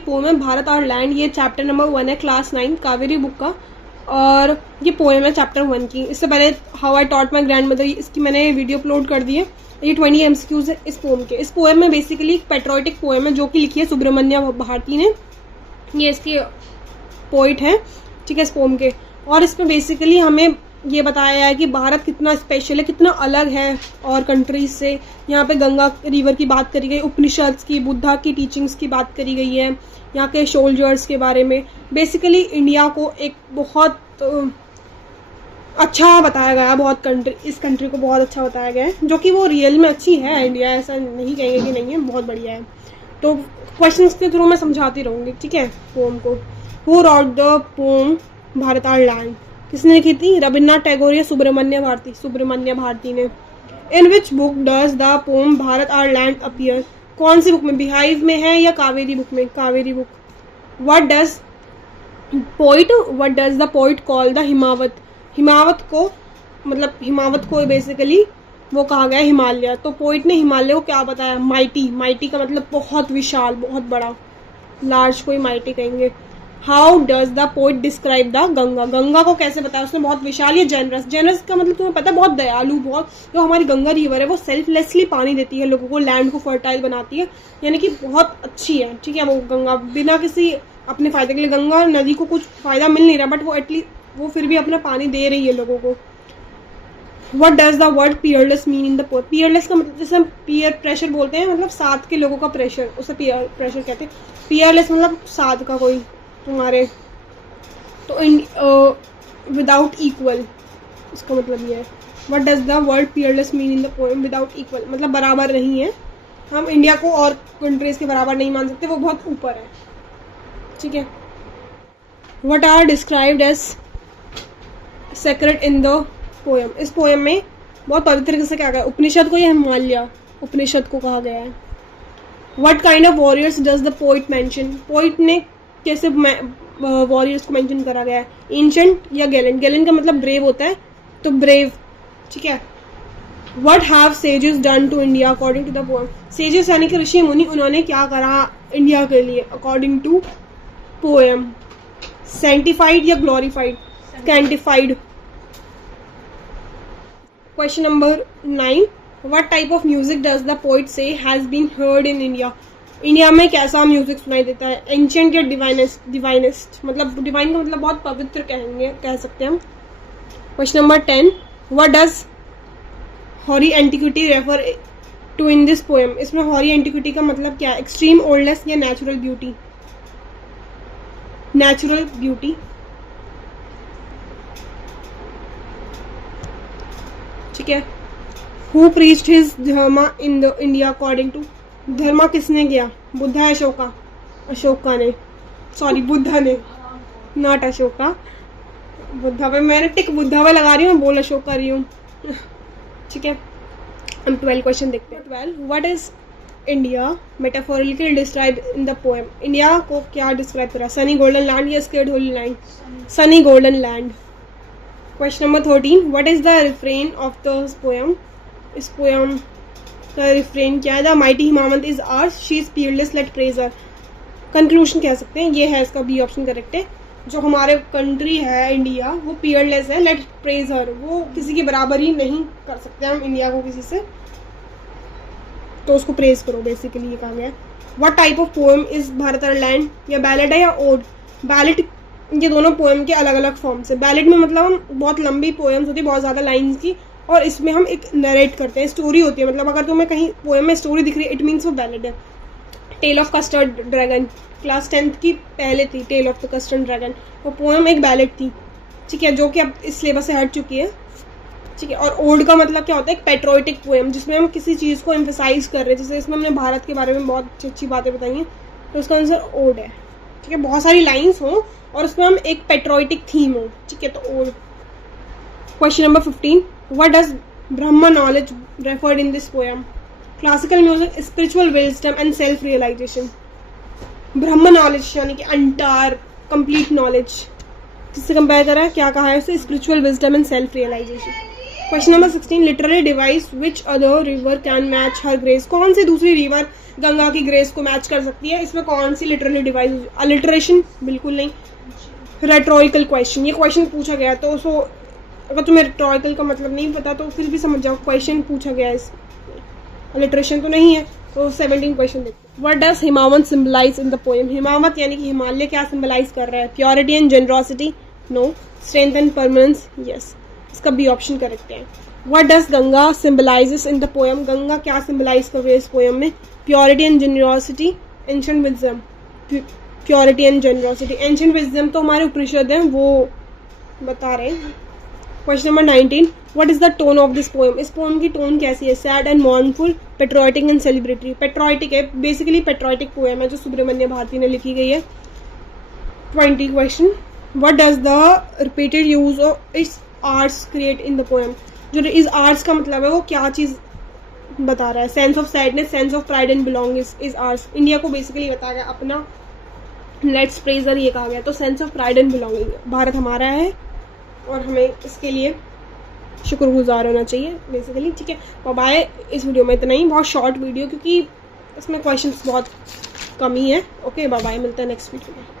Poem है भारत और land. ये चैप्टर नंबर 1 है, क्लास 9 कावेरी बुक का, और ये पोएम है चैप्टर 1 की। इससे पहले how I taught my grand mother, इसकी मैंने वीडियो अपलोड कर दी है। ये 20 MCQs है इस पोएम के। इस पोएम में बेसिकली एक पेट्रोटिक पोएम है जो कि लिखी है सुब्रमण्य भारती ने। ये इसके पोइट है, ठीक है, इस पोएम के। और इसमें बेसिकली हमें ये बताया है कि भारत कितना स्पेशल है, कितना अलग है और कंट्रीज से। यहाँ पे गंगा रिवर की बात करी गई, उपनिषद की, बुद्धा की टीचिंग्स की बात करी गई है, यहाँ के सोल्जर्स के बारे में। बेसिकली इंडिया को एक बहुत अच्छा बताया गया, इस कंट्री को बहुत अच्छा बताया गया है, जो कि वो रियल में अच्छी है। इंडिया ऐसा नहीं कहेंगे कि नहीं है, बहुत बढ़िया है। तो क्वेश्चंस के थ्रू मैं समझाती रहूँगी, ठीक है, पोम को। Who wrote the poem Bharat our land, किसने लिखी थी? रविन्द्रनाथ टैगोर या सुब्रमण्य भारती? सुब्रमण्य भारती ने। In which book does the poem Bharat our land appear, कौन सी बुक में? बिहाइव में है या कावेरी बुक में? Kaveri book. What does the poet call the Himavat, Himavat को मतलब हिमावत को बेसिकली वो कहा गया हिमालय। तो पोइट ने हिमालय को क्या बताया? माइटी। माइटी का मतलब बहुत विशाल, बहुत बड़ा, लार्ज को ही माइटी कहेंगे। How does the poet describe the Ganga, Ganga को कैसे बताया उसने? बहुत विशाल। ये जेनरस, जेनरस का मतलब तुम्हें पता है, बहुत दयालु। बहुत, जो हमारी गंगा रिवर है वो सेल्फलेसली पानी देती है लोगों को, लैंड को फर्टाइल बनाती है, यानी कि बहुत अच्छी है, ठीक है। वो गंगा बिना किसी अपने फायदे के लिए, गंगा नदी को कुछ फायदा मिल नहीं रहा, बट वो एटलीस्ट वो फिर भी अपना पानी दे रही है लोगों को। What does the word peerless mean in the poem? Peerless का मतलब जैसे हम peer pressure बोलते हैं, मतलब साथ के लोगों का प्रेशर, उसे peer pressure कहते हैं। peerless मतलब साथ का कोई तुम्हारे, तो without equal, इसका मतलब ये है। What does the word peerless mean in the poem? Without equal मतलब बराबर नहीं है। हम इंडिया को और कंट्रीज के बराबर नहीं मान सकते, वो बहुत ऊपर है, ठीक है। What are described as sacred in the poem, इस पोएम में बहुत पवित्र तरीके से क्या गया? उपनिषद को या हिमालय उपनिषद को कहा गया है। What kind of warriors does the poet mention, poet ने कैसे वॉरियर्स को मेंशन करा गया है? एंशिएंट या गैलेंट? गैलेंट का मतलब ब्रेव होता है, तो ब्रेव, ठीक है। What have sages done to India according to the poem, sages यानी कि ऋषि मुनि, उन्होंने क्या करा इंडिया के लिए अकॉर्डिंग टू पोएम? सैंटिफाइड या glorified? Sanctified. Question number 9. What type of music does the poet say has been heard in India? India में कैसा म्यूजिक सुनाई देता है? एंशिएंट या डिवाइनेस्ट? डिवाइनेस्ट मतलब डिवाइन का मतलब बहुत पवित्र कह सकते हैं हम। Question number 10. What does hoary antiquity refer to in this poem? इसमें हॉरी एंटिक्विटी का मतलब क्या है? एक्सट्रीम ओल्डनेस या नेचुरल ब्यूटी? नेचुरल ब्यूटी, ठीक है। Who preached his dharma in the India according to, dharma किसने किया? बुद्धा, अशोका? अशोका ने, सॉरी बुद्धा ने, नॉट अशोका। बुद्धा पे मैंने टिक बुद्धा पे लगा रही हूँ, बोल अशोक कर रही हूँ, ठीक है। हम 12 क्वेश्चन देखते हैं। 12. What is India metaphorically describe in the poem, India को क्या डिस्क्राइब करा? सनी गोल्डन लैंड या sacred holy land? Sunny golden land. Question number 13. What is the refrain of the poem, इस पोएम का रिफ्रेन क्या है? The mighty Himavat is ours, she is peerless, let praise her. Conclusion कह सकते हैं, ये है इसका बी ऑप्शन करेक्ट है। जो हमारे कंट्री है इंडिया, वो पीयरलेस है, लेट प्रेज हर, वो किसी की बराबरी नहीं कर सकते हम इंडिया को किसी से, तो उसको प्रेज करो, बेसिकली ये कहा गया है। What type of poem is Bharat our land, या बैलेड है या ओड? बैलेड, ये दोनों पोएम के अलग अलग फॉर्म से। बैलेड में मतलब हम बहुत लंबी पोएम्स होती है, बहुत ज़्यादा लाइन्स की, और इसमें हम एक नरेट करते हैं, स्टोरी होती है, मतलब अगर तुम्हें कहीं पोएम में स्टोरी दिख रही है, इट मीन्स वो बैलेड है। Tale of custard dragon, class 10th की पहले थी, tale of the custard dragon, वो पोएम एक बैलेड थी, ठीक है, जो कि अब इस सिलेबस से हट चुकी है, ठीक है। और ओड का मतलब क्या होता है? एक पेट्रोटिक पोएम, जिसमें हम किसी चीज़ को एम्फेसाइज कर रहे हैं, जैसे इसमें हमने भारत के बारे में बहुत अच्छी अच्छी बातें बताई हैं, तो उसका आंसर ओड है, ठीक है। बहुत सारी लाइन्स हों और उसमें हम एक पेट्रोटिक थीम हो, ठीक है, तो ode. Question number 15. What does Brahma knowledge referred in this poem? Classical music, spiritual wisdom and self realisation. Brahma knowledge यानी कि अंटार कंप्लीट नॉलेज, किससे कंपेयर करा है? क्या कहा है उसे? Spiritual wisdom and self realisation. Question number 16, literary device which other river can match her grace, कौन सी दूसरी रिवर गंगा की ग्रेस को मैच कर सकती है, इसमें कौन सी लिटररी डिवाइस, अलिटरेशन बिल्कुल नहीं। रेटोरिकल क्वेश्चन, ये क्वेश्चन पूछा गया तो सो अगर तुम्हें रेटोरिकल का मतलब नहीं पता तो फिर भी समझ जाओ क्वेश्चन पूछा गया है, अलिटरेशन तो नहीं है। तो 17 क्वेश्चन देखते हैं। What does Himavant symbolise in the poem, Himavant यानी कि हिमालय क्या सिंबलाइज कर रहा है, purity and generosity, no, strength and permanence, yes, इसका बी ऑप्शन करेक्ट है। What does Ganga symbolises in the poem, Ganga क्या सिंबलाइज कर रही है इस पोएम में, purity and generosity, ancient wisdom, purity and generosity, ancient wisdom तो हमारे उपनिषद हैं वो बता रहे हैं। Question number 19, what is the tone of this poem, इस पोएम की टोन कैसी है, sad and mournful, patriotic and celebratory, patriotic है, बेसिकली पेट्रोटिक पोएम है जो सुब्रमण्य भारती ने लिखी गई है। 20 question, what does the repeated use of इस arts create in the poem, जो इस आर्ट्स का मतलब है वो क्या चीज़ बता रहा है, sense of sadness, sense of pride and belonging is arts, India को बेसिकली बताया गया अपना लेट्स प्रेजर ये कहा गया, तो sense of pride and belonging, Bharat हमारा है और हमें इसके लिए शुक्रगुजार होना चाहिए बेसिकली, ठीक है। बाय, इस वीडियो में इतना ही, बहुत शॉर्ट वीडियो क्योंकि इसमें क्वेश्चंस बहुत कम ही है। ओके बाय, मिलते हैं नेक्स्ट वीडियो में।